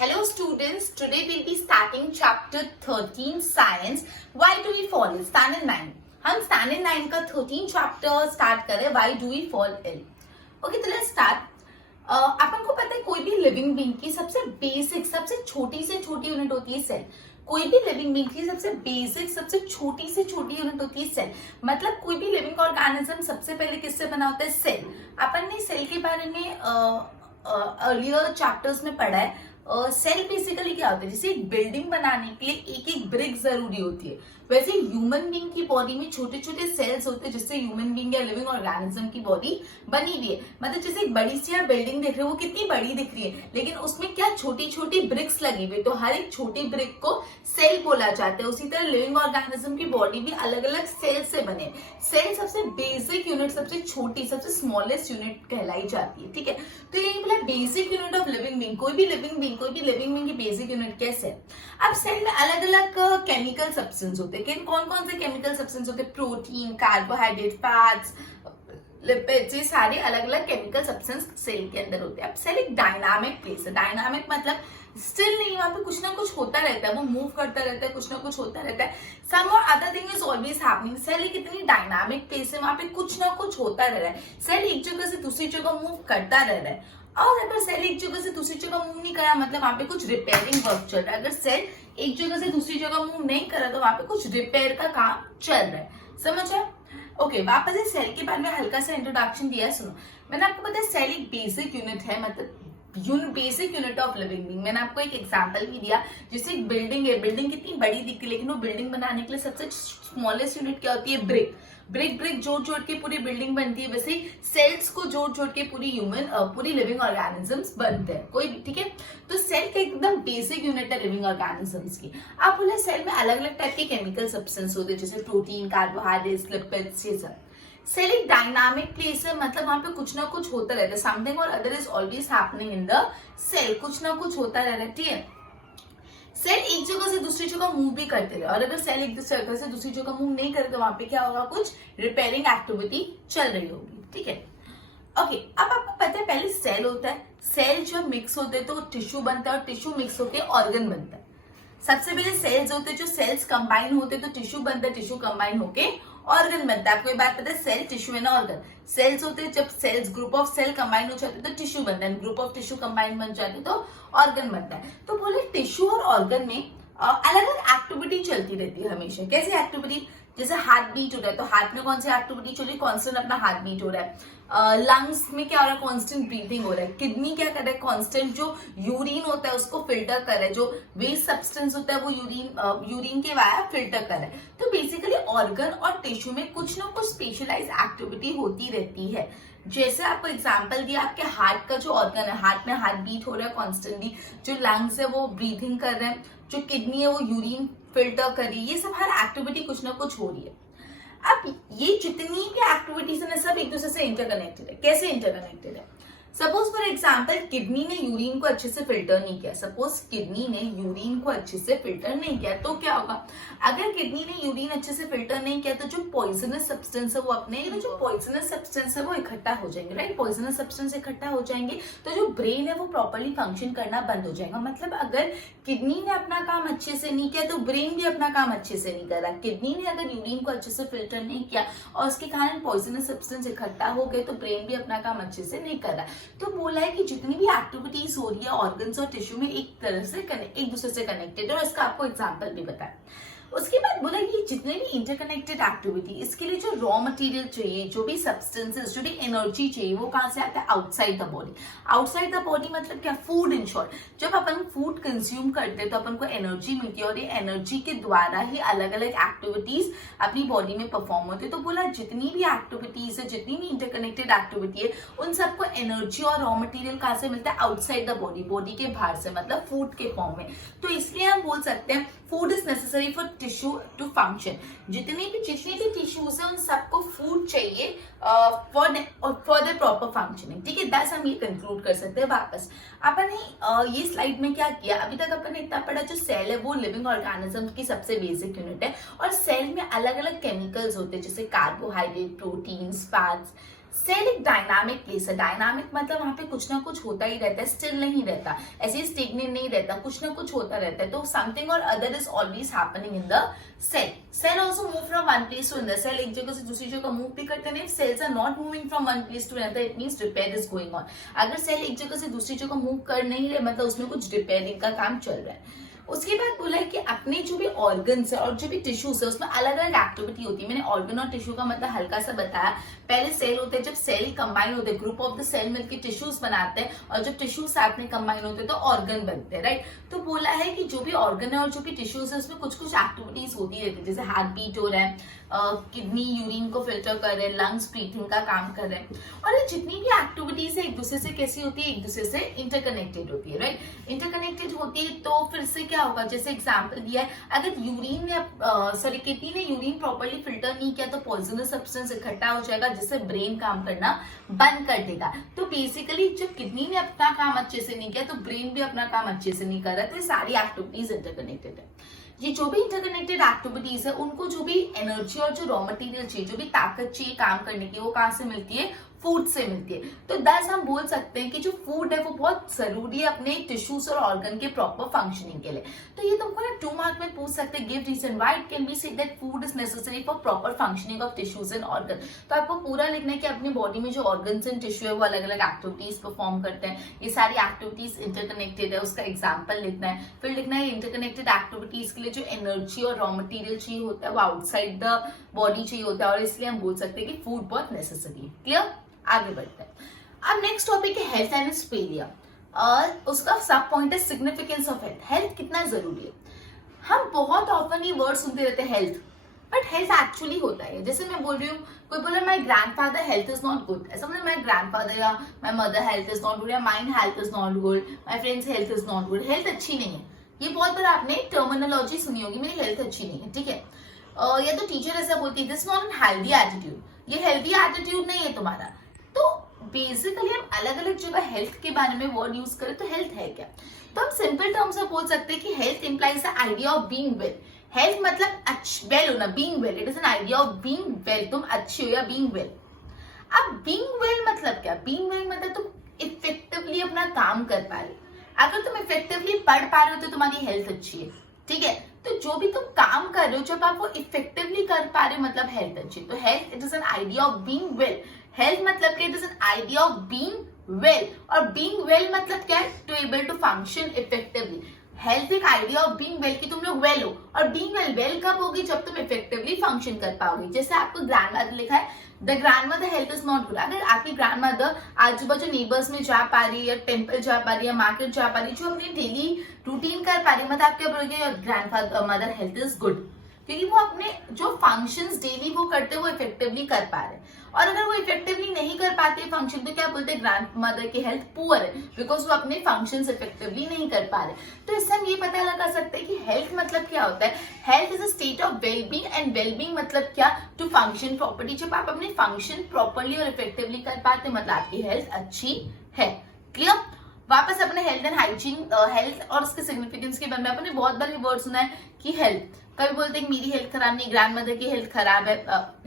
Hello students, today we'll be starting chapter 13 science. Why do we fall ill? Standard 9. हम standard 9 का 13 chapter start करें. Why do we fall ill? Okay, तो let's start. अपन को पता है कोई भी लिविंग बीइंग की सबसे बेसिक सबसे छोटी से छोटी यूनिट होती है सेल. कोई भी लिविंग बीइंग की सबसे बेसिक सबसे छोटी से छोटी यूनिट होती है सेल. मतलब कोई भी लिविंग ऑर्गेनिज्म सबसे पहले किससे बना होता है? सेल. अपन ने सेल के बारे में अर्लियर चैप्टर्स में पढ़ा है. सेल बेसिकली क्या होता है? जैसे एक बिल्डिंग बनाने के लिए एक एक ब्रिक जरूरी होती है, वैसे ह्यूमन बीइंग की बॉडी में छोटे छोटे सेल्स होते हैं जिससे ह्यूमन बीइंग या लिविंग ऑर्गेनिज्म की बॉडी बनी हुई है. मतलब जैसे एक बड़ी सी आप बिल्डिंग देख रहे हो, वो कितनी बड़ी दिख रही है, लेकिन उसमें क्या छोटी छोटी ब्रिक्स लगी हुई, तो हर एक छोटी ब्रिक को सेल बोला जाता है. उसी तरह लिविंग ऑर्गेनिज्म की बॉडी भी अलग अलग सेल से बने. सेल सबसे बेसिक यूनिट, सबसे छोटी, सबसे स्मॉलेस्ट यूनिट कहलाई जाती है. ठीक है, तो ये बोला basic unit of living being. कोई भी लिविंग बीइंग की बेसिक यूनिट कैसे है? अब सेल में अलग अलग केमिकल सब्सटेंस होते हैं. कौन कौन से केमिकल सब्सटेंस होते हैं? प्रोटीन, कार्बोहाइड्रेट, फैट्स, लिपिड्स, ये सारे अलग अलग केमिकल सब्सटेंस सेल के अंदर होते हैं. अब सेल एक डायनामिक प्लेस है. डायनामिक मतलब स्टिल नहीं, वहां पे कुछ ना कुछ होता रहता है, वो मूव करता रहता है, कुछ ना कुछ होता रहता है. Some or other thing is always happening. Cell एक इतनी डायनामिक प्लेस है, वहां पे कुछ ना कुछ होता रह रहा है. सेल एक जगह से दूसरी जगह मूव करता रह रहा है. और अगर सेल एक जगह से दूसरी जगह मूव नहीं करा, मतलब वहां पे कुछ रिपेयरिंग वर्क चल रहा है. अगर सेल एक जगह से दूसरी जगह मूव नहीं करा, तो वहां पे कुछ रिपेयर का काम चल रहा है. समझ आया? ओके, वापस इस सेल के बारे में हल्का सा इंट्रोडक्शन दिया है. सुनो, मैंने आपको बताया सेल एक बेसिक यूनिट है, मतलब basic unit of living being. मैंने आपको एक एग्जांपल भी दिया, जैसे एक बिल्डिंग है, बिल्डिंग कितनी बड़ी दिखती है, लेकिन वो बिल्डिंग बनाने के लिए सबसे स्मॉलेस्ट यूनिट क्या होती है? ब्रिक. ब्रिक जोड़ जोड़ के पूरी बिल्डिंग बनती है. वैसे ही सेल्स को जोड़ जोड़ के पूरी लिविंग ऑर्गेनिजम्स बनते हैं कोई भी. ठीक है, तो सेल का एकदम बेसिक यूनिट है लिविंग ऑर्गेनिजम्स की. आप बोले सेल में अलग अलग टाइप के केमिकल सब्सटेंस होते हैं, जैसे प्रोटीन, कार्बोहाइड्रेट्स, लिपिड्स, ये सब. सेल एक डायनामिक प्लेस है, मतलब वहां पे कुछ ना कुछ होता रहता है. समथिंग और other is always happening in the cell. कुछ ना कुछ होता रहता है. ठीक है, सेल एक जगह से दूसरी जगह मूव भी करते रहे, और अगर सेल एक जगह से दूसरी जगह मूव नहीं करे, तो वहां पे क्या होगा? कुछ रिपेयरिंग एक्टिविटी चल रही होगी. ठीक है, ओके. अब आपको पता है पहले सेल होता है. सेल जब मिक्स होते हैं तो टिश्यू बनता है, और टिश्यू मिक्स होकर ऑर्गन बनता है. सबसे पहले सेल्स होते हैं, जो सेल्स कंबाइन होते हैं तो टिश्यू बनता है, टिश्यू कंबाइन होके ऑर्गन बनता है. आपको ये बात पता है? Cell, tissue and organ. Cells होते हैं, जब cells group of cell combine हो जाते हैं तो टिश्यू बनता है, ग्रुप ऑफ टिश्यू कंबाइन बन जाते हैं तो ऑर्गन बनता है. तो बोले टिश्यू और ऑर्गन में अलग अलग एक्टिविटी चलती रहती है हमेशा. कैसी एक्टिविटी? जैसे हार्ट बीट हो रहा है, तो हार्ट में कौन सी एक्टिविटी चल रही है? कॉन्स्टेंट अपना हार्ट बीट हो रहा है. लंग्स में क्या हो रहा है? कांस्टेंट ब्रीथिंग हो रहा है. किडनी क्या कर रहा है? कांस्टेंट जो यूरिन होता है उसको फिल्टर कर रहा है, जो वेस्ट सब्सटेंस होता है वो यूरिन के वाया फिल्टर कर रहा है. तो बेसिकली ऑर्गन और टिश्यू में कुछ ना कुछ स्पेशलाइज एक्टिविटी होती रहती है. जैसे आपको एग्जांपल दिया, आपके हार्ट का जो ऑर्गन है, हार्ट में हार्ट बीट हो रहा है कॉन्स्टेंटली, जो लंग्स है वो ब्रीथिंग कर रहे हैं, जो किडनी है वो यूरिन फिल्टर कर रही है. ये सब हर एक्टिविटी कुछ ना कुछ हो रही है. अब ये जितनी भी एक्टिविटीज है ना, सब एक दूसरे से इंटरकनेक्टेड है. कैसे इंटरकनेक्टेड है? सपोज फॉर एग्जाम्पल किडनी ने यूरिन को अच्छे से फिल्टर नहीं किया. सपोज किडनी ने यूरिन को अच्छे से फिल्टर नहीं किया, तो क्या होगा? अगर किडनी ने यूरिन अच्छे से फिल्टर नहीं किया, तो जो पॉइजनस सब्सटेंस है वो अपने जो पॉइजनस सब्सटेंस है वो इकट्ठा हो जाएंगे. राइट, पॉइजनस सब्सटेंस इकट्ठा हो जाएंगे तो जो ब्रेन है वो प्रॉपरली फंक्शन करना बंद हो जाएगा. मतलब अगर किडनी ने अपना काम अच्छे से नहीं किया, तो ब्रेन भी अपना काम अच्छे से नहीं कर रहा. किडनी ने अगर यूरिन को अच्छे से फिल्टर नहीं किया और उसके कारण पॉइजनस सब्सटेंस इकट्ठा हो गए, तो ब्रेन भी अपना काम अच्छे से नहीं कर रहा. तो बोला है कि जितनी भी एक्टिविटीज हो रही है ऑर्गन्स और टिश्यू में एक तरह से एक दूसरे से कनेक्टेड है, और इसका आपको एग्जांपल भी बताया. उसके बाद बोला कि जितने भी इंटरकनेक्टेड एक्टिविटी, इसके लिए जो रॉ मटेरियल चाहिए, जो भी सब्सटेंसेस, जो भी एनर्जी चाहिए, वो कहां से आता है? Outside the body. Outside the body मतलब क्या? फूड. इन शॉर्ट, जब अपन फूड कंज्यूम करते हैं तो अपन को एनर्जी मिलती है, और ये एनर्जी के द्वारा ही अलग अलग एक्टिविटीज अपनी बॉडी में परफॉर्म होती है. तो बोला जितनी भी एक्टिविटीज है, जितनी भी इंटरकनेक्टेड एक्टिविटी है, उन सबको एनर्जी और रॉ मटेरियल कहां से मिलता है? आउटसाइड द बॉडी, बॉडी के बाहर से, मतलब फूड के फॉर्म में. तो इसलिए हम बोल सकते हैं food is necessary for tissue to function. जितनी भी टिश्यूज है उन सबको फूड चाहिए फॉर द प्रॉपर फंक्शनिंग. ठीक है, दस हम ये कंक्लूड कर सकते हैं. वापस अपन ने ये स्लाइड में क्या किया, अभी तक अपन ने इतना पढ़ा, जो सेल है वो लिविंग ऑर्गेनिज्म की सबसे बेसिक यूनिट है, और सेल में अलग अलग केमिकल्स होते हैं, जैसे कार्बोहाइड्रेट, प्रोटीन्स, फैट्स. सेल एक डायनामिक प्लेस है। डायनामिक मतलब वहां पे कुछ ना कुछ होता ही रहता है, स्टिल नहीं रहता, ऐसे स्टेगनेट नहीं रहता, कुछ ना कुछ होता रहता है। तो समथिंग और other is always happening in the cell. Cell also move from one place to another. Cell एक जगह से दूसरी जगह मूव भी करते हैं। Cells are not moving from one place to another, it means repair is going on. अगर cell एक जगह से दूसरी जगह मूव कर नहीं रहे, मतलब उसमें कुछ रिपेयरिंग का काम चल रहा है। उसके बाद बोला है कि अपने जो भी ऑर्गन्स है और जो भी टिश्यूज है उसमें अलग अलग एक्टिविटी होती है। मैंने ऑर्गन और टिश्यू का मतलब हल्का सा बताया। पहले सेल होते हैं, जब सेल कंबाइन होते हैं, ग्रुप ऑफ द सेल मिलकर टिश्यूज बनाते हैं, और जब टिश्यूज साथ में कंबाइन होते हैं तो ऑर्गन बनते हैं, राइट। तो बोला है कि जो भी ऑर्गन है और जो भी टिश्यूज है उसमें कुछ कुछ एक्टिविटीज होती रहती है, जैसे हार्ट बीट हो रहा है, किडनी यूरिन को फिल्टर कर रहे हैं, लंग्स ब्रीथिंग का काम कर रहे हैं। और ये जितनी भी एक्टिविटीज है एक दूसरे से कैसी होती है, एक दूसरे से इंटरकनेक्टेड होती है, राइट। इंटरकनेक्टेड होती है तो फिर से क्या होगा, जैसे एग्जांपल दिया है, अगर यूरिन ने सॉरी किडनी ने यूरिन प्रॉपर्ली फिल्टर नहीं किया तो पॉइजनस सब्सटेंस इकट्ठा हो जाएगा, जिससे ब्रेन काम करना बंद कर देगा। तो बेसिकली जब किडनी ने अपना काम अच्छे से नहीं किया तो ब्रेन भी अपना काम अच्छे से नहीं कर रहा। तो ये सारी एक्टिविटीज इंटरकनेक्टेड है। ये जो भी इंटरकनेक्टेड एक्टिविटीज है उनको जो भी एनर्जी और जो रॉ मटेरियल चाहिए, जो भी ताकत चाहिए काम करने की, वो कहाँ से मिलती है, फूड से मिलती है। तो दस हम बोल सकते हैं कि जो फूड है वो बहुत जरूरी है अपने टिश्यूज और ऑर्गन के प्रॉपर फंक्शनिंग के लिए। तो ये तुमको ना 2 मार्क में पूछ सकते हैं, give reason why it can be said that food is necessary for proper functioning of tissues and organ. तो आपको पूरा लिखना है कि अपनी बॉडी में जो ऑर्गन्स एंड टिश्यू है वो अलग अलग एक्टिविटीज परफॉर्म करते हैं, ये सारी एक्टिविटीज इंटरकनेक्टेड है, उसका एग्जाम्पल लिखना है। फिर लिखना है इंटरकनेक्टेड एक्टिविटीज के लिए जो एनर्जी और रॉ मटेरियल चाहिए होता है वो आउटसाइड द बॉडी चाहिए होता है, और इसलिए हम बोल सकते हैं कि फूड बहुत नेसेसरी है। क्लियर, आगे बढ़ते हैं। अब नेक्स्ट टॉपिक है हेल्थ एंड इट्स फेलियर, और उसका सब पॉइंट है सिग्निफिकेंस ऑफ हेल्थ। हेल्थ कितना जरूरी है। हम बहुत ऑफन ये वर्ड सुनते रहते हैं हेल्थ, बट हेल्थ एक्चुअली होता है। जैसे मैं बोल रही हूँ, कोई बोला my grandfather health is not good, ऐसा मतलब माई ग्रैंडफादर या my mother health is not good, या mind health is not good, my friends health is not good. Health अच्छी नहीं है, ये बहुत बार आपने टर्मिनोलॉजी सुनी होगी, मेरी हेल्थ अच्छी नहीं है, ठीक है। या तो टीचर ऐसा बोलती है, this not an healthy attitude, ये हेल्दी एटीट्यूड नहीं है तुम्हारा। तो बेसिकली हम अलग अलग जगह हेल्थ के बारे में वर्ड यूज करें तो हेल्थ है क्या, तो हम सिंपल टर्म्स में बोल सकते हैं कि health implies the idea of being well. Health मतलब वेल होना, being well, it is an idea of being well, तुम अच्छे हो या बीइंग वेल। अब बीइंग वेल मतलब क्या, बीइंग वेल मतलब तुम इफेक्टिवली अपना काम कर पा रहे हो। अगर तुम इफेक्टिवली पढ़ पा रहे हो तो तुम्हारी हेल्थ अच्छी है, ठीक है। तो जो भी तुम काम कर रहे हो जब आप वो इफेक्टिवली कर पा रहे हो मतलब हेल्थ अच्छी। तो health it is an idea of being well. Health मतलब क्या, it is an idea of being well, और बीइंग वेल मतलब क्या है, to able to function effectively. Health एक आइडिया ऑफ बीइंग वेल कि तुम लोग वेल हो, और बीइंग वेल कब होगी, जब तुम इफेक्टिवली फंक्शन कर पाओगे। जैसे आपको ग्रैंडमदर लिखा है, the grandmother health is not good. अगर आपकी ग्रैंडमदर आजू बाजू नेबर्स में जा पा रही है, टेम्पल जा पा रही है, मार्केट जा पा रही है, जो अपनी डेली रूटीन कर पा रही है, मतलब आप क्या बोलोगे, your grandfather mother health is good, क्योंकि वो अपने जो फंक्शंस डेली वो करते हैं वो इफेक्टिवली कर पा रहे हैं। और अगर वो इफेक्टिवली नहीं कर पाते फंक्शन तो क्या बोलते हैं, ग्रैंडमदर की हेल्थ पुअर है, बिकॉज वो अपने फंक्शंस इफेक्टिवली नहीं कर पा रहे। तो इससे हम ये पता लगा सकते हैं कि हेल्थ मतलब क्या होता है। Health is a state of wellbeing, and wellbeing मतलब क्या, टू फंक्शन प्रॉपर्ली। जब आप अपने फंक्शन प्रॉपर्ली और इफेक्टिवली कर पाते मतलब आपकी हेल्थ अच्छी है। क्लियर, वापस अपने हेल्थ एंड हाइजीन, हेल्थ और उसके सिग्निफिकेंस के बारे में अपने बहुत बार वर्ड सुना है कि हेल्थ, कभी बोलते हैं मेरी हेल्थ खराब नहीं, ग्रैंडमदर की हेल्थ खराब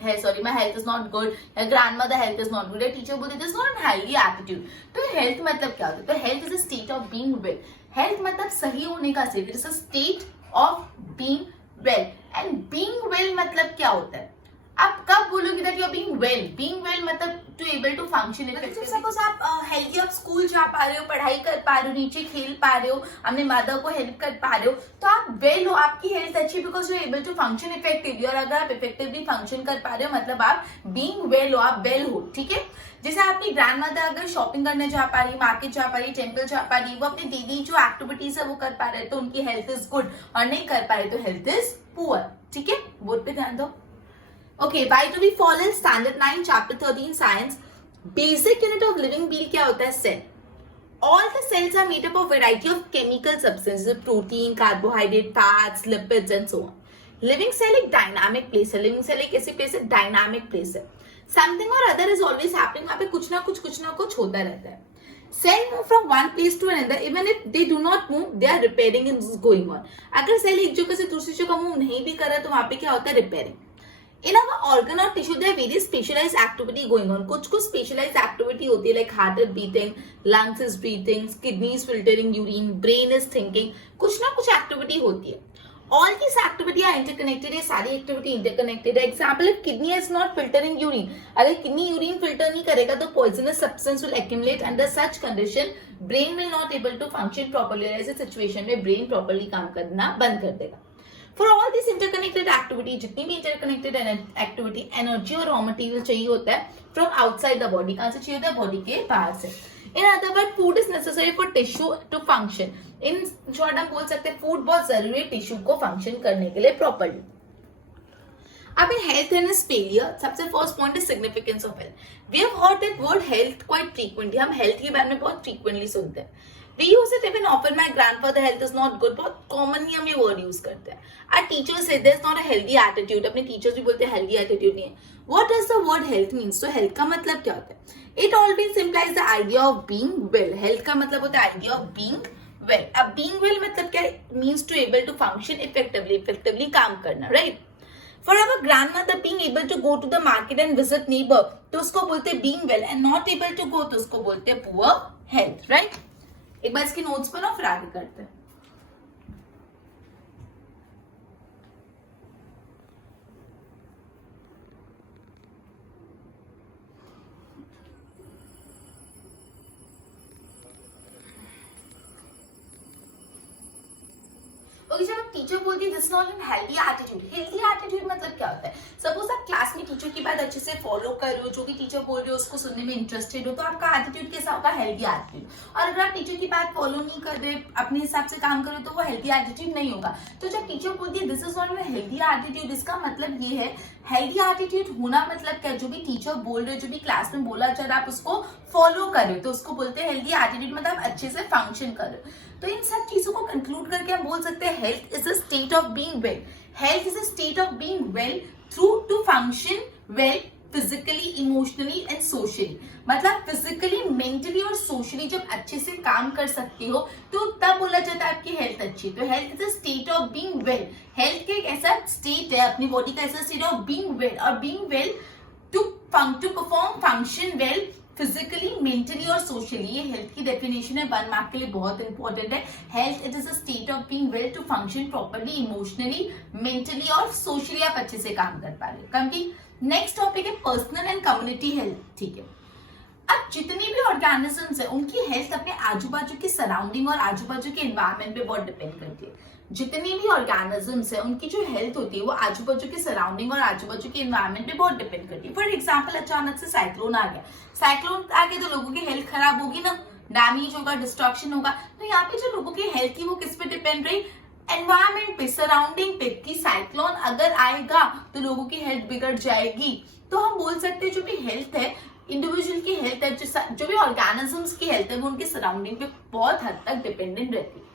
है sorry my health is not good, या grandmother health is not good, या टीचर बोलते दिस नॉट हेल्दी एटीट्यूड। तो हेल्थ मतलब क्या होता है, तो health is a state of being well. Health मतलब सही होने का state, it is a state of being well. And being well मतलब क्या होता है, आप कब बोलोगे that you are being well. Being well मतलब to able to function effectively. Suppose आप हेल्दी, आप स्कूल जा पा रहे हो, पढ़ाई कर पा रहे हो, नीचे खेल पा रहे हो, अपने मदर को हेल्प कर पा रहे हो, तो आप वेल हो, आपकी हेल्थ अच्छी, because you are able to function effectively. और अगर आप इफेक्टिवली फंक्शन कर पा रहे हो मतलब आप बीइंग वेल हो, आप वेल हो, ठीक है। जैसे आपकी ग्रैंडमदर अगर शॉपिंग करने जा पा रही, मार्केट जा पा रही, टेम्पल जा पा रही, वो अपनी डेली जो एक्टिविटीज है वो कर पा रहे तो उनकी हेल्थ इज गुड, और नहीं कर पा रहे तो हेल्थ इज पुअर, ठीक है। बोर्ड पे ध्यान दो। Okay, why do we fall in standard 9 chapter 13 science? Basic unit of living being क्या होता है, cell. All the cells are made up of variety of chemical substances, protein, carbohydrate, fats, lipids and so on. Living cell एक dynamic place है, living cell एक ऐसी place है, dynamic place है. Something or other is always happening, वहाँ पे कुछ ना कुछ होता रहता है. Cell move from one place to another, even if they do not move, they are repairing and is going on. अगर cell एक जगह से दूसरी जगह move नहीं भी कर रहा तो वहाँ पे क्या होता है, repairing. In our organ or tissue, there are various specialized activity going on. कुछ specialized activity होती है, like heart is beating, lungs is breathing, kidneys filtering urine, brain is thinking. कुछ ना कुछ activity होती है. All these activity are interconnected. ये सारी activity interconnected है. Example, if kidney is not filtering urine, अगर kidney urine filter नहीं करेगा तो poisonous substance will accumulate. Under such condition, brain will not able to function properly. ऐसे situation में brain properly काम करना बंद कर देगा. For all these interconnected activity, जितनी भी interconnected activity, energy और raw material चाहिए होता है from outside the body. कहाँ से चाहिए होता है? Body के बाहर से. In other words, food is necessary for tissue to function. In short हम बोल सकते हैं food बहुत जरूरी है tissue को function करने के लिए properly. अब in health and its failure, सबसे first point is significance of health. We have heard that word health quite frequently. हम health के बारे में बहुत frequently सुनते हैं. We use it even often. My grandfather health is not good. बहुत commonly हम ये word use करते हैं. Our teachers say there's not a healthy attitude. अपने teachers भी बोलते हैं healthy attitude नहीं है. What does the word health means? So health का मतलब क्या होता है? It always implies the idea of being well. Health का मतलब होता है idea of being well. अब being well मतलब क्या means to able to function effectively काम करना, right? For our grandmother being able to go to the market and visit neighbor, तो उसको बोलते हैं being well, and not able to go तो उसको बोलते हैं poor health, right? एक बार इसकी नोट्स बनाओ फिर आगे करते हैं. ओके, जब टीचर बोलती है this not an healthy attitude. Healthy attitude मतलब क्या होता है? सपोज आप क्लास में टीचर की बात अच्छे से फॉलो कर रहे हो, जो भी टीचर बोल रहे हो उसको सुनने में इंटरेस्टेड हो, तो आपका एटीट्यूड कैसा होगा? Healthy attitude. और अगर आप टीचर की बात फॉलो नहीं कर रहे, अपने हिसाब से काम कर रहे हो, तो वो हेल्दी एटीट्यूड नहीं होगा. तो जब टीचर बोलती है this is not an healthy attitude, इसका मतलब ये है हेल्दी एटीट्यूड होना मतलब क्या? जो भी टीचर बोल रहे हो, जो भी क्लास में बोला जा रहा है, आप उसको फॉलो कर रहे हो, तो उसको बोलते हैं हेल्दी एटीट्यूड. मतलब अच्छे से फंक्शन कर रहे हो. तो इन सब चीजों को कंक्लूड करके हम बोल सकते हैं health is a state of being well. Health is a state of being well through to function well physically, emotionally and socially. मतलब फिजिकली, मेंटली और सोशली जब अच्छे से काम कर सकते हो तो तब बोला जाता है आपकी हेल्थ अच्छी. तो health is a state of being well. Health के एक ऐसा स्टेट है, अपनी बॉडी का ऐसा स्टेट ऑफ बीइंग वेल, और being well to perform function well physically, mentally और सोशली. ये हेल्थ की डेफिनेशन है, 1 मार्क के लिए बहुत इंपॉर्टेंट है. Health it is a state of being well to function properly, emotionally, mentally और सोशली आप अच्छे से काम कर पा रहे हो. क्योंकि नेक्स्ट टॉपिक है पर्सनल एंड कम्युनिटी हेल्थ. ठीक है, अब जितनी भी ऑर्गेनिजम्स है उनकी हेल्थ अपने आजू बाजू की सराउंडिंग और आजू बाजू के एनवायरमेंट पे बहुत डिपेंड करती है. जितनी भी ऑर्गेनिजम्स है उनकी जो हेल्थ होती है वो आजू बाजू के सराउंडिंग और आजू बाजू के एनवायरमेंट पे बहुत डिपेंड करती है. फॉर एग्जाम्पल, अचानक से साइक्लोन आ गया. साइक्लोन आके तो लोगों की हेल्थ खराब होगी ना, डैमेज होगा, डिस्ट्रक्शन होगा. तो यहाँ पे जो लोगों की हेल्थ थी वो किस पे डिपेंड रही? एनवायरमेंट पे, सराउंडिंग पे. कि साइक्लोन अगर आएगा तो लोगों की हेल्थ बिगड़ जाएगी. तो हम बोल सकते हैं जो भी हेल्थ है, इंडिविजुअल की हेल्थ है, जो भी ऑर्गेनिजम्स की हेल्थ है, वो उनके सराउंडिंग पे बहुत हद तक डिपेंडेंट रहती है.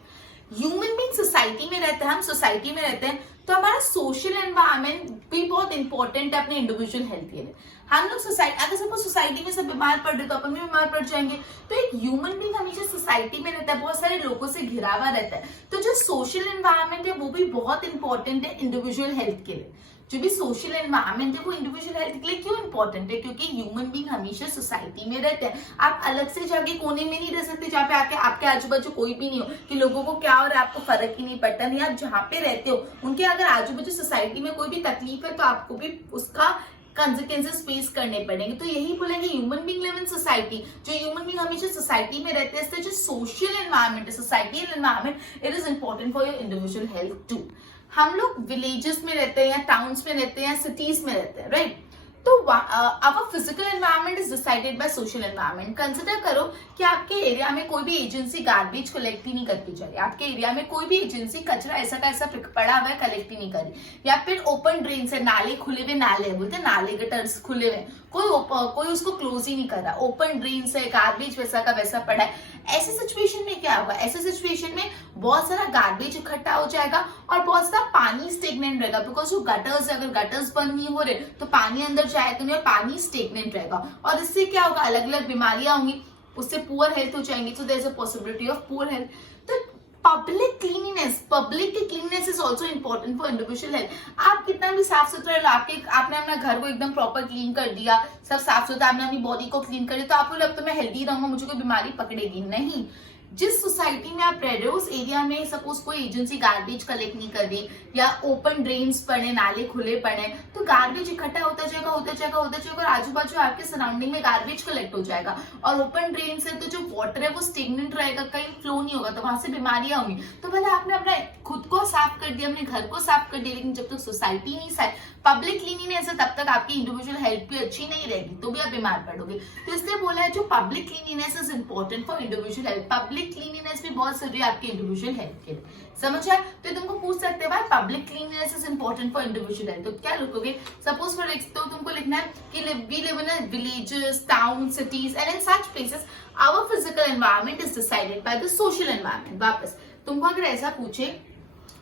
ह्यूमन बीइंग सोसाइटी में रहते हैं, हम सोसाइटी में रहते हैं, तो हमारा सोशल एनवायरनमेंट भी बहुत इंपॉर्टेंट है अपने इंडिविजुअल हेल्थ के लिए. हम लोग सोसाइटी, अगर सबको सोसाइटी में सब बीमार पड़ रहे तो अपन भी बीमार पड़ जाएंगे. तो एक ह्यूमन बीइंग हमेशा सोसाइटी में रहता है, बहुत सारे लोगों से घिरा हुआ रहता है. तो जो सोशल एनवायरनमेंट है वो भी बहुत इंपॉर्टेंट है इंडिविजुअल हेल्थ के लिए. जो भी सोशल एनवायरनमेंट है वो इंडिविजुअल हेल्थ के लिए क्यों इंपॉर्टेंट है? क्योंकि ह्यूमन बीइंग हमेशा सोसाइटी में रहते हैं. आप अलग से जाके कोने में नहीं रह सकते जहाँ पे आपके आजू बाजू कोई भी नहीं हो, कि लोगों को क्या हो रहा है आपको फर्क ही नहीं पड़ता. नहीं, आप जहाँ पे रहते हो उनके अगर आजू बाजू सोसाइटी में कोई भी तकलीफ है तो आपको भी उसका कंसिक्वेंसेस फेस करने पड़ेंगे. तो यही बोलेंगे human being live in society. जो ह्यूमन बीइंग हमेशा सोसाइटी में रहते हैं, इसलिए जो सोशल एनवायरनमेंट है, societal environment, it is important for your individual health too. हम लोग विलेजेस में रहते हैं या टाउन्स में रहते हैं या सिटीज में रहते हैं, राइट? तो our physical environment is decided by social environment. Consider करो कि आपके एरिया में कोई भी एजेंसी गार्बेज कलेक्ट ही नहीं करती जा रही. आपके एरिया में कोई भी एजेंसी कचरा ऐसा का ऐसा पड़ा हुआ है, कलेक्ट ही नहीं कर रही. या फिर ओपन ड्रेन है, नाले खुले हुए, नाले बोलते हैं नाले, गटर्स खुले हुए, कोई उसको क्लोज ही नहीं कर रहा. ओपन ड्रेन है, गार्बेज वैसा का वैसा पड़ा है. ऐसे सिचुएशन में क्या होगा? ऐसे सिचुएशन में बहुत सारा गार्बेज इकट्ठा हो जाएगा और बहुत सारा पानी स्टेगनेंट रहेगा. बिकॉज जो गटर्स है, अगर गटर्स बंद नहीं हो रहे तो पानी अंदर जाएगा नहीं और पानी स्टेगनेंट रहेगा. और इससे क्या होगा? अलग अलग बीमारियां होंगी, उससे पुअर हेल्थ हो जाएंगी. तो there is a possibility of poor health. तो पब्लिक क्लीनिनेस, पब्लिक की cleanliness is also important for individual health. आप कितना भी साफ सुथरा लाके आपने अपना घर को एकदम प्रॉपर क्लीन कर दिया, सब साफ सुथरा, आपने अपनी बॉडी को क्लीन कर दिया, तो आपको लगता है मैं हेल्दी रहूंगा, मुझे कोई बीमारी पकड़ेगी नहीं। जिस सोसाइटी में आप रह रहे हो उस एरिया में सपोज कोई एजेंसी गार्बेज कलेक्ट नहीं कर रही या ओपन ड्रेन्स पड़े, नाले खुले पड़े, तो गार्बेज इकट्ठा होता जाएगा और आजू बाजू आपके सराउंडिंग में गार्बेज कलेक्ट हो जाएगा। और ओपन ड्रेन से तो जो वाटर है वो स्टेगनेंट रहेगा, कहीं फ्लो नहीं होगा, तो वहां से बीमारियां होंगी। तो भले आपने अपना खुद को साफ कर दिया, अपने घर को साफ कर दिया, लेकिन जब तक सोसाइटी नहीं साफ, पब्लिक क्लीनिनेस है, तब तक आपकी इंडिविजुअल हेल्थ भी अच्छी नहीं रहेगी, तो भी आप बीमार पड़ोगे। तो इसलिए बोला है जो public cleanliness is important for individual health. Public cleanliness भी बहुत जरूरी है आपके इंडिविजुअल हेल्थ के लिए, समझ आया? तो तुमको पूछ सकते हैं भाई public cleanliness is important for individual health, तो क्या लिखोगे? सपोज फॉर तो तुमको लिखना है कि we live in villages, town, cities and in such places our physical environment is decided by the social environment. वापस तुमको अगर ऐसा पूछे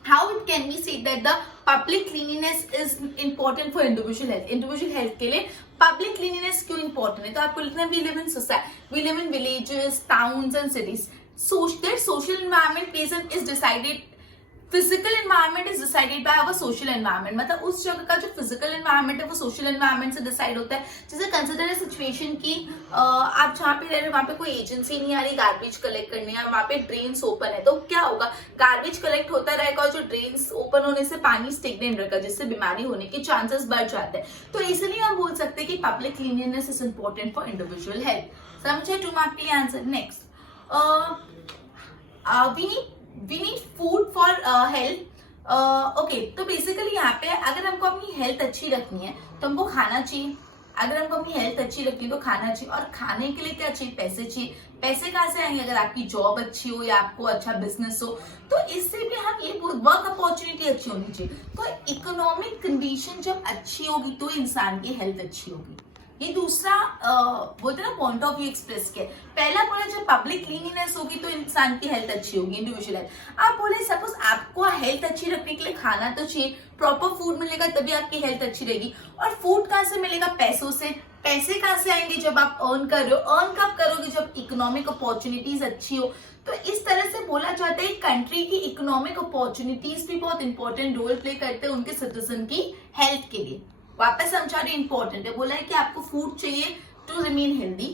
how it can be said that the public cleanliness is important for individual health, individual health के लिए public cleanliness क्यों important है? तो आपको लिखना है we live in society, we live in villages, towns and cities, so that social environment present is decided, physical environment is decided by our social environment. मतलब उस जगह का जो फिजिकल एनवायरनमेंट है वो सोशल एनवायरनमेंट से डिसाइड होता है। जैसे कंसिडर ए सिचुएशन की आप जहाँ पे रह रहे हो वहाँ पे कोई एजेंसी नहीं आ रही गार्बेज कलेक्ट करने, या वहाँ पे ड्रेन्स ओपन है, तो क्या होगा? गार्बेज कलेक्ट होता रहेगा और जो ड्रेन्स ओपन होने से पानी स्टेगनेंट रहेगा, जिससे बीमारी होने के चांसेस बढ़ जाते हैं। तो इसलिए हम बोल सकते हैं कि public cleanliness is important for individual health. समझे? 2 मार्क के लिए answer. Next, we need food for health। Okay, तो बेसिकली यहाँ पे अगर हमको अपनी हेल्थ अच्छी रखनी है तो हमको खाना चाहिए। अगर हमको अपनी हेल्थ अच्छी रखनी है तो खाना चाहिए, और खाने के लिए क्या चाहिए? पैसे चाहिए। पैसे कहाँ से आएंगे? अगर आपकी जॉब अच्छी हो या आपको अच्छा बिजनेस हो, तो इससे भी हम ये वर्क अपॉर्चुनिटी अच्छी होनी चाहिए। तो इकोनॉमिक कंडीशन जब अच्छी होगी तो इंसान की हेल्थ अच्छी होगी। ये दूसरा बोलते ना पॉइंट ऑफ व्यू एक्सप्रेस किया। पहला बोला जब पब्लिक क्लीनिनेस होगी तो इंसान की हेल्थ अच्छी होगी, इंडिविजुअल हेल्थ। आप बोले सपोज आपको हेल्थ अच्छी रखने के लिए खाना तो चाहिए, प्रॉपर फूड मिलेगा तभी आपकी हेल्थ अच्छी रहेगी। और फूड कहाँ से मिलेगा? पैसों से। पैसे कहाँ से आएंगे? जब आप अर्न कर रहे हो। अर्न कब करोगे? जब इकोनॉमिक अपॉर्चुनिटीज अच्छी हो। तो इस तरह से बोला जाता है कंट्री की इकोनॉमिक अपॉर्चुनिटीज भी बहुत इंपॉर्टेंट रोल प्ले करते हैं उनके सिटीजन की हेल्थ के लिए। वापस समझा रहे इंपॉर्टेंट है, बोला है कि आपको फूड चाहिए टू रिमेन हेल्दी।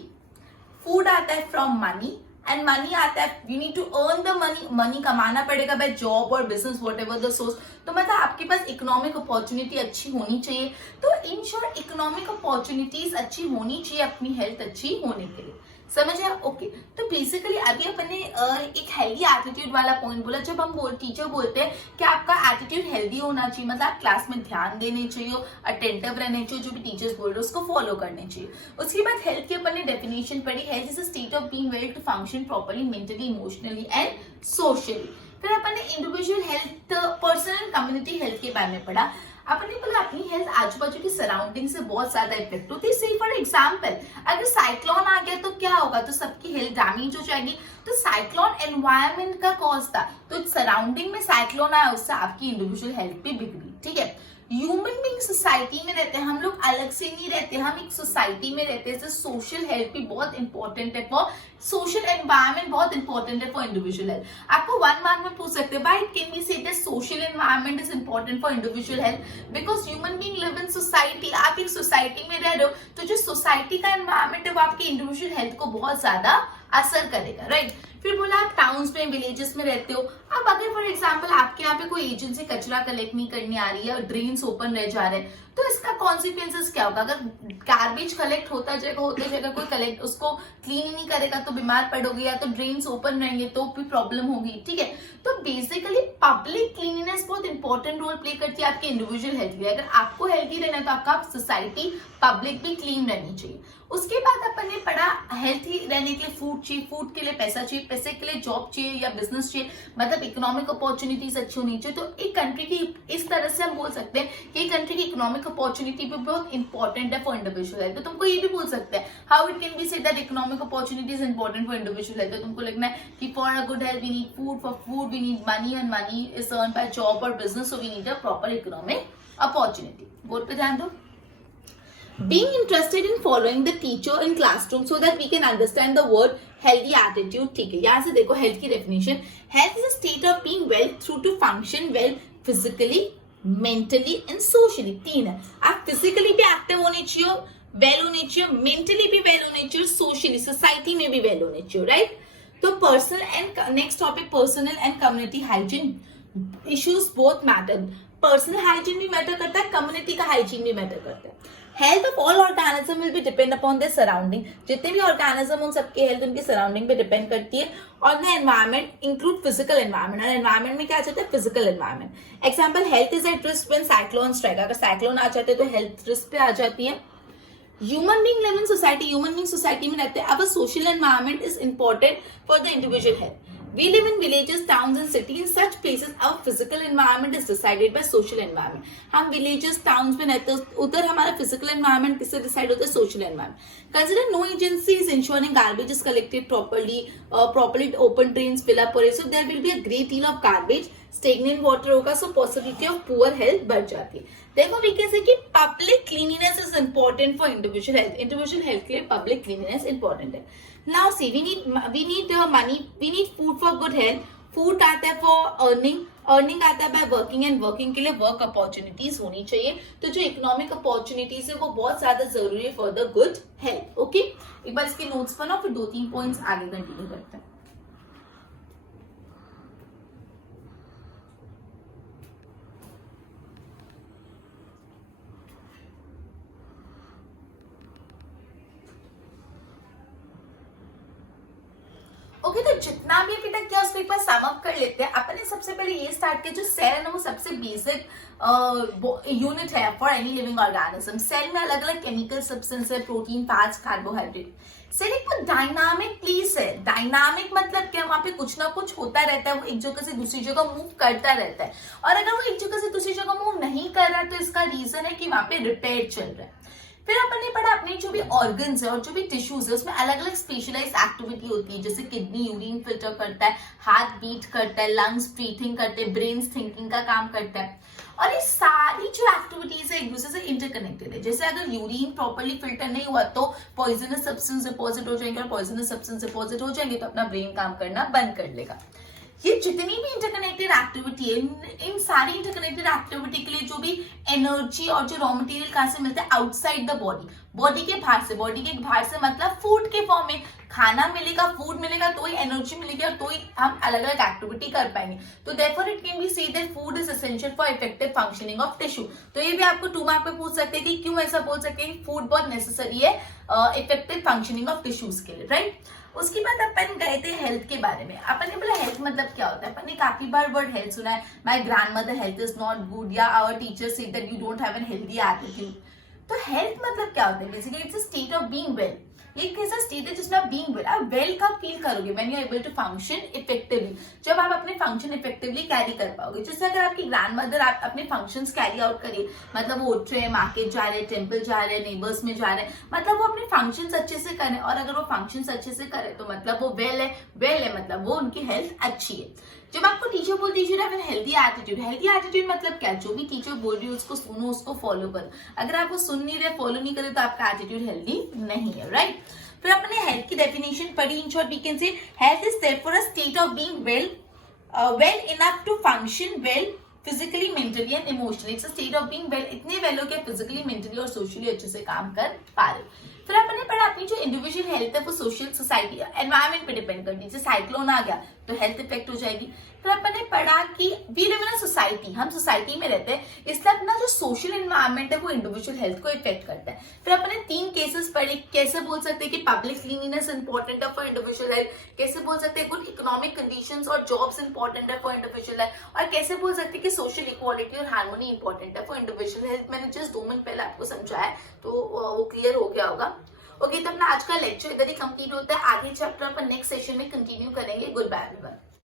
फूड आता है फ्रॉम मनी, एंड मनी आता है, you need to earn the money. Money कमाना पड़ेगा बाय जॉब और बिजनेस, व्हाटएवर द सोर्स। तो मतलब आपके पास इकोनॉमिक अपॉर्चुनिटी अच्छी होनी चाहिए। तो इन शॉर्ट इकोनॉमिक अपॉर्चुनिटीज अच्छी होनी चाहिए अपनी हेल्थ अच्छी होने के लिए। समझ आया? ओके, तो बेसिकली अभी अपन ने एक हेल्दी एटीट्यूड वाला पॉइंट बोला। जब हम टीचर बोलते हैं कि आपका एटीट्यूड हेल्दी होना चाहिए, मतलब आप क्लास में ध्यान देने चाहिए, अटेंटिव रहने चाहिए, जो भी टीचर्स बोल रहे हैं उसको फॉलो करने चाहिए। उसके बाद हेल्थ की अपन ने डेफिनेशन पढ़ी। Health is a state of being well to function properly mentally, emotionally and socially. फिर अपन ने individual health, personal and community health के बारे में पढ़ा। अपन ने बोला अपनी हेल्थ आजू बाजू की सराउंडिंग से बहुत ज्यादा इफेक्ट होती है। सी फॉर एग्जाम्पल अगर साइक्लोन आ गया तो क्या होगा? तो सबकी हेल्थ डैमेज हो जाएगी। तो साइक्लोन एनवायरनमेंट का कॉज था, तो सराउंडिंग में साइक्लोन आया, उससे आपकी इंडिविजुअल हेल्थ भी बिगड़ी। ठीक है, ह्यूमन बीइंग सोसाइटी में रहते हैं, हम लोग अलग से नहीं रहते, हम एक सोसाइटी में रहते हैं। सोशल हेल्थ भी बहुत इंपॉर्टेंट है फॉर सोशल एनवायरनमेंट, बहुत इंपॉर्टेंट है फॉर इंडिविजुअल हेल्थ। आपको 1 मार्क में पूछ सकते हैं by it can be said that social environment is important for individual health because human being live in society. आप एक सोसाइटी में रह रहे हो तो जो सोसाइटी का एनवायरनमेंट है वो आपकी इंडिविजुअल हेल्थ को बहुत ज्यादा असर करेगा, राइट? फिर बोला आप टाउन्स में, विलेजेस में रहते हो। अब अगर फॉर एग्जांपल आपके यहाँ पे कोई एजेंसी कचरा कलेक्ट नहीं करने आ रही है और ड्रेन्स ओपन रह जा रहे हैं, तो इसका कॉन्सिक्वेंसेस क्या होगा? अगर गार्बेज कलेक्ट होता जाएगा कोई कलेक्ट उसको क्लीन ही नहीं करेगा तो बीमार पड़ोगे, या तो ड्रेन्स ओपन रहेंगे तो भी प्रॉब्लम होगी। ठीक है, तो बेसिकली पब्लिक क्लीनिनेस बहुत इंपॉर्टेंट रोल प्ले करती है आपके इंडिविजुअल हेल्थ के लिए। अगर आपको हेल्थी रहना है तो आपका सोसाइटी पब्लिक भी क्लीन रहनी चाहिए। उसके बाद अपन ने पढ़ा हेल्थी रहने के लिए फूड चाहिए, फूड के लिए पैसा चाहिए, पैसे के लिए जॉब चाहिए या बिजनेस चाहिए, मतलब इकोनॉमिक अपॉर्चुनिटीज अच्छी होनी चाहिए। तो एक कंट्री की इस तरह से हम बोल सकते हैं कि कंट्री की इकोनॉमिक अपॉर्चुनिटी भी बहुत इंपॉर्टेंट है फॉर इंडिविजुअल हेल्थ। तो तुमको ये भी बोल सकते हैं how it can be said that economic opportunity is important for individual health. तो तुमको लिखना है कि for a good health we need food, for food we need money, and money is earn by job और business, so we need a proper economic opportunity. Board पे ध्यान दो। Being interested in following the teacher in classroom so that we can understand the word healthy attitude. ठीक है, यहाँ से देखो health की definition. Health is a state of being well through to function well physically, mentally and socially. तीन है, आप physically भी active होने चाहिए, well होने चाहिए, mentally भी well होने चाहिए, socially society में भी well होने चाहिए, right? तो personal and next topic personal and community hygiene issues both matter. Personal hygiene भी मैटर करता है, कम्युनिटी का हाइजीन भी मैटर करता है. Health of all organism will be depend upon their surrounding. जितने भी ऑर्गेनिज्म उन सबकी हेल्थ उनकी सराउंडिंग पे डिपेंड करती है. और the environment include physical environment. और एनवायरमेंट में क्या आ जाता है? Physical environment. Example, health is at risk when cyclone strike. अगर साइक्लोन आ जाते हैं तो हेल्थ रिस्क पे आ जाती है. Human being live in society. Human being society में रहते हैं. अब social environment is important for the individual health. We live in villages, towns and cities. In such places, our physical environment is decided by social environment. हम villages, towns में रहते हैं, उधर हमारा physical environment किससे decide होता है? Social environment. Consider no agency is ensuring garbage is collected properly, properly open drains fill up, so there will be a great deal of garbage. Stagnant water होगा, so possibility of poor health बढ़ जाती है. Therefore, we can say कि public cleanliness is important for individual health. Individual health के लिए public cleanliness important है. Now see, we need money, we need food for good health. Food आता है for earning आता है by working, and working के लिए work opportunities होनी चाहिए. तो जो economic opportunities है वो बहुत ज्यादा जरूरी है for the good health. Okay? एक बार इसके notes बनाओ, फिर 2-3 points आगे कंटिन्यू करते हैं. ओके, तो जितना भी अभी तक किया उसको एक बार सम अप कर लेते हैं. अपन ने सबसे पहले ये स्टार्ट किया, जो सेल है ना वो सबसे बेसिक यूनिट है for any living organism. Cell में अलग अलग केमिकल सब्सटेंस है, प्रोटीन, फैट्स, कार्बोहाइड्रेट. सेल एक डायनामिक प्लेस है. डायनामिक मतलब क्या? वहां पे कुछ ना कुछ होता रहता है, वो एक जगह से दूसरी जगह मूव करता रहता है. और अगर वो एक जगह से दूसरी जगह मूव नहीं कर रहा तो इसका रीजन है कि वहां पे रिपेयर चल रहा है. फिर अपन ने पढ़ा अपने जो भी ऑर्गन्स है और जो भी टिश्यूज है उसमें अलग अलग स्पेशलाइज्ड एक्टिविटी होती है. जैसे किडनी यूरिन फिल्टर करता है, हार्ट बीट करता है, लंग्स ब्रीथिंग करते हैं, ब्रेन थिंकिंग का काम करता है. और ये सारी जो एक्टिविटीज है एक दूसरे से इंटरकनेक्टेड है. जैसे अगर यूरिन प्रॉपर्ली फिल्टर नहीं हुआ तो पॉइजनस सब्सटेंस डिपॉजिट हो जाएंगे, और पॉइजनस सब्सटेंस डिपॉजिट हो जाएंगे तो अपना ब्रेन काम करना बंद कर लेगा. ये जितनी भी इंटरकनेक्टेड एक्टिविटी है, इन सारी इंटरकनेक्टेड एक्टिविटी के लिए जो भी एनर्जी और जो रॉ मटेरियल कहां से मिलता है? Outside the body. बॉडी के बाहर से. बॉडी के बाहर से मतलब फूड के फॉर्म में. खाना मिलेगा, फूड मिलेगा तो ही एनर्जी मिलेगी और तो ही हम अलग अलग एक्टिविटी कर पाएंगे. तो therefore it can be said that food is essential for effective functioning of tissue. तो ये भी आपको 2 मार्क पे पूछ सकते हैं कि क्यों ऐसा बोल सकते हैं कि फूड बहुत नेसेसरी है इफेक्टिव फंक्शनिंग ऑफ टिश्यूज के लिए, राइट? उसके बाद अपन गए थे हेल्थ के बारे में. अपन ने बोला हेल्थ मतलब क्या होता है. अपन ने काफी बार वर्ड हेल्थ सुना है. My grandmother health is not good, या our teacher said that you don't have an healthy attitude. तो हेल्थ मतलब क्या होता है? Basically it's a state of being well. एक ऐसा स्टेट है जिसमें आप बीइंग वेल, आप वेल कब फील करोगे? When you are able to function effectively. जब आप अपने फंक्शन इफेक्टिवली कैरी कर पाओगे. जैसे अगर आपकी ग्रैंडमदर आप अपने फंक्शंस कैरी आउट करिए, मतलब वो उठ रहे हैं, मार्केट जा रहे हैं, टेंपल जा रहे हैं, नेबर्स में जा रहे हैं, मतलब वो अपने फंक्शंस अच्छे से करें. और अगर वो फंक्शंस अच्छे से करें तो मतलब वो वेल है मतलब वो उनकी हेल्थ अच्छी है. जब आपको टीचर बोलती है हेल्दी एटीट्यूड. हेल्दी एटीट्यूड मतलब क्या? जो भी टीचर बोल रही है उसको सुनो, उसको फॉलो करो. अगर आप वो सुन नहीं रहे, फॉलो नहीं करे तो आपका एटीट्यूड हेल्दी नहीं है, राइट? फिर अपने हेल्थ की डेफिनेशन पढ़ी. In short we can say health is therefore a state of being well enough to function well physically, mentally and emotionally. It's a state of being well. इतने well हो कि physically, mentally और socially अच्छे से काम कर पा रहे. फिर अपन ने पढ़ा अपनी जो इंडिविजुअल हेल्थ है वो सोशल, सोसाइटी, एनवायरमेंट पे डिपेंड करती है. जैसे साइक्लोन आ गया तो हेल्थ इफेक्ट हो जाएगी. फिर अपन ने पढ़ा कि we live in a society, हम सोसाइटी में रहते हैं, इसलिए अपना जो सोशल एनवायरनमेंट है वो इंडिविजुअल हेल्थ को इफेक्ट करता है. फिर अपन ने 3 केसेस पढ़े. कैसे बोल सकते हैं कि पब्लिक क्लीनलीनेस इंपॉर्टेंट है फॉर इंडिविजुअल हेल्थ. कैसे बोल सकते हैं गुड इकोनॉमिक कंडीशंस और जॉब्स इंपॉर्टेंट है फॉर इंडिविजुअल हेल्थ. और कैसे बोल सकते हैं कि सोशल इक्वालिटी और हार्मोनी इंपॉर्टेंट है फॉर इंडिविजुअल हेल्थ. मैंने जस्ट 2 मिनट पहले आपको समझाया तो वो क्लियर हो गया होगा. ओके, तो अपना आज का लेक्चर इधर ही कंप्लीट होता है. आगे चैप्टर अपन नेक्स्ट सेशन में कंटिन्यू करेंगे. Goodbye everyone.